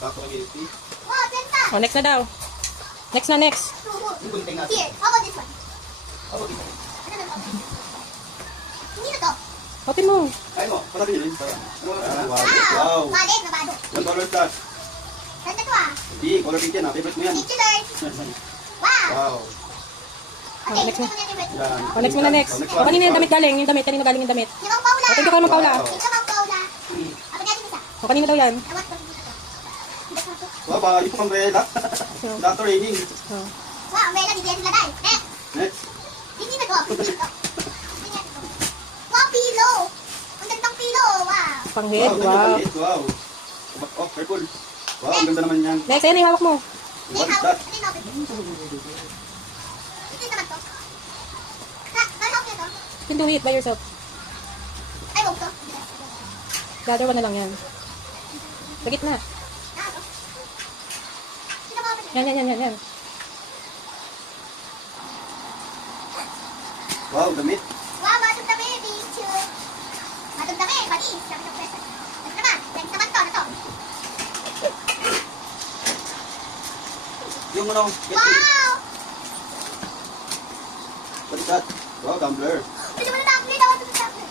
Oh, next na daw. Next na, next. Here, how about this one? Hindi na to. Open mo. Ay mo, parang yun. Wow! Mali, nabado. One color stars. Ganda to ah. Hindi, color pink yan. Favorite mo yan. Thank you, Lord. Wow! Wow. Okay, next next na. mo na yung Yan. Oh, next muna, next. Oh, kanina yung damit galing. Yung damit, kanina galing yung damit. Yung Mang Paula. Oh, thank you kay Mang Paula. Yung Mang Paula. Apa natin isa? Oh, kanina daw yan. Awat ko dito to. Wow, ba, yung umbrella. Dr. Raining. Oh. Wow, ang mela, bigyan sila dahil. Next! Next. Hindi na to. Hindi na to. Wow, pillow! Ang gandang pillow, wow! Pang-head, Wow. wow. Wow. Oh, purple. Wow, ang ganda naman yan. Next, ayun, hawak mo. What is that? Ito yung open. Ito yung naman to. Ha, nalawak niya to. You can do it by yourself. Ay, wag to. The other one na lang yan. Sa gitna. Ah, to. Ito yung open. Yan. Wow, damit. Wow, matog dami, bicho. Matog dami, panis. Sabi ng presa. Ito naman, next naman to, na to. Yung ano, Wow! what is that? Wow, tumbler. Pwede mo na tumbler, daw ito sa tumbler.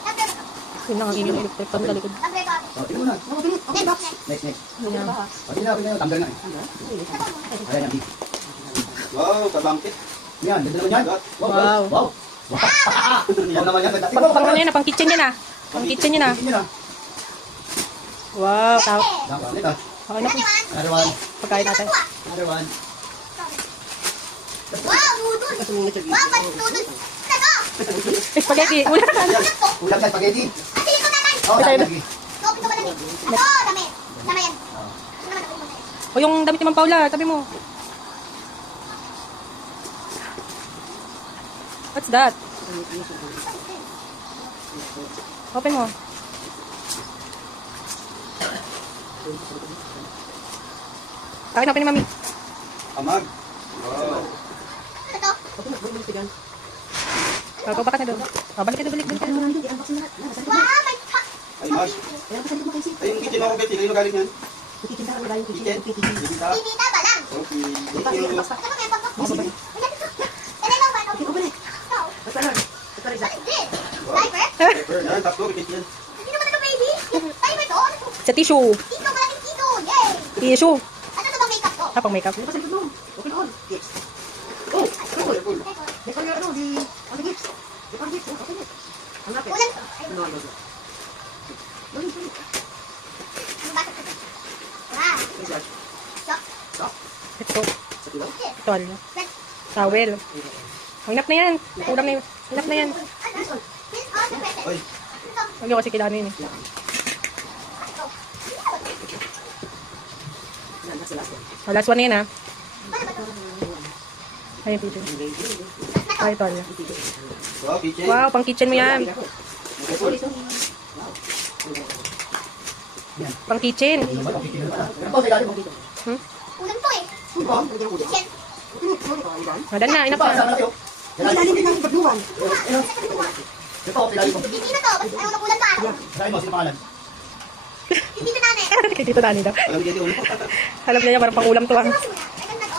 Tumbler ba to? Yun lang ang inyong electric pan sa likod. Tumbler to. Oh, tingnan mo na. Next. Next. Yan. Pati na, tumbler na. Ayan, yan. Wow, kabangkit. Yan, ganda naman yan. Wow. Wow. Yan naman yan. Pang ano yan na, pang kitchen yan ah. Pang kitchen yan ah. Wow, tao. Gamit ah. Okay na po. Another one. Pagkain natin. Another one. Wow, noodles. Wow, pati noodles. Ano to? Spaghetti. Ulan. Ulam na spaghetti. At sili ko naman. Oh, Ito, ito. lagi. No, ito ba namin? Ano, dami. Dami yan. Ito naman ako yung O yung damit ni Ma'am Paula, tabi mo. What's that? Open mo. Kain open ni Mami. Amag. Wow. Ano to? Gagawa ka na doon. Balik ka na, balik ka na. Wow, my God. Ay, Mag. Ay, yung kitchen ako, Betty. Kayo galing yan? Kitchen? Bibita? Bibita ba lang? Okay. Thank you. Ano kaya pag Wala dito. Kailan lang ba? Ito. What is this? Diaper? Yan, tatlo, kitchen. Hindi naman ito, baby. Diaper to? Sa tissue. Tito, malaking tito. Yay! Tissue. Ano to bang makeup to? Ah, pang makeup. Ulan. Ano ba ito? Wow. Sok. Ito. Yes. Tol. Red. Towel. Hinap na yan. Ulam na yun. Hinap na yan. Ano? This all the present. Ay, Ito. Huwag yung kasi kilanin eh. Ito. Oh, last one na yan ah. Ano ba to? Ayun, Peter. Ay, tol. wow, kitchen. Wow, pang kitchen mo yan. Pang kitchen. Hmm? Ulan to eh. Kitchen. Madan na, inap na. Hindi na to. Basta ayaw ng ulan pa. Hindi na nanay. Kay Tito Dani daw. Alam niya ulo. Alam niya parang pang ulam to ah. Ay, ganda to.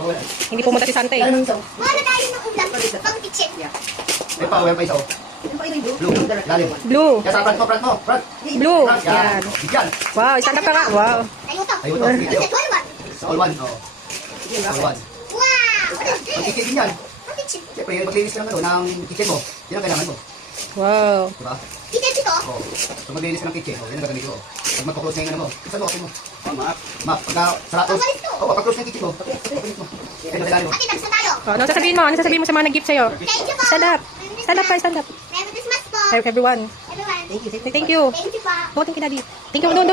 Open. Hindi pumunta si Sante eh. Wala tayo ng ulam. Pang kitchen. Blue. Front mo. Blue. Yan. Wow, stand up ka nga. Wow. Tayo to. Tayo to. Kitchen. All one. All one. Wow. What is this? Kitchen din yan. Ang kitchen. Siyempre, yung maglinis ka ng kitchen mo, yun ang kailangan mo. Wow. Diba? Kitchen dito. Oo. So maglinis ka ng kitchen, yan ang gagawin ko. Pag magpo-close na yung ano mo, saan mo mo? Map. Pagka sarado. Pag-close na yung kitchen mo. Yan ang kailangan mo. Ate, nagsan tayo. Oh, ano sasabihin mo? Ano sasabihin mo sa mga nag-gift sa'yo? Thank you po. Stand up. Stand up, stand up. Merry Christmas po. Everyone. Everyone. Thank you. Thank you po. Oh, thank you, Daddy. Thank you. Doon.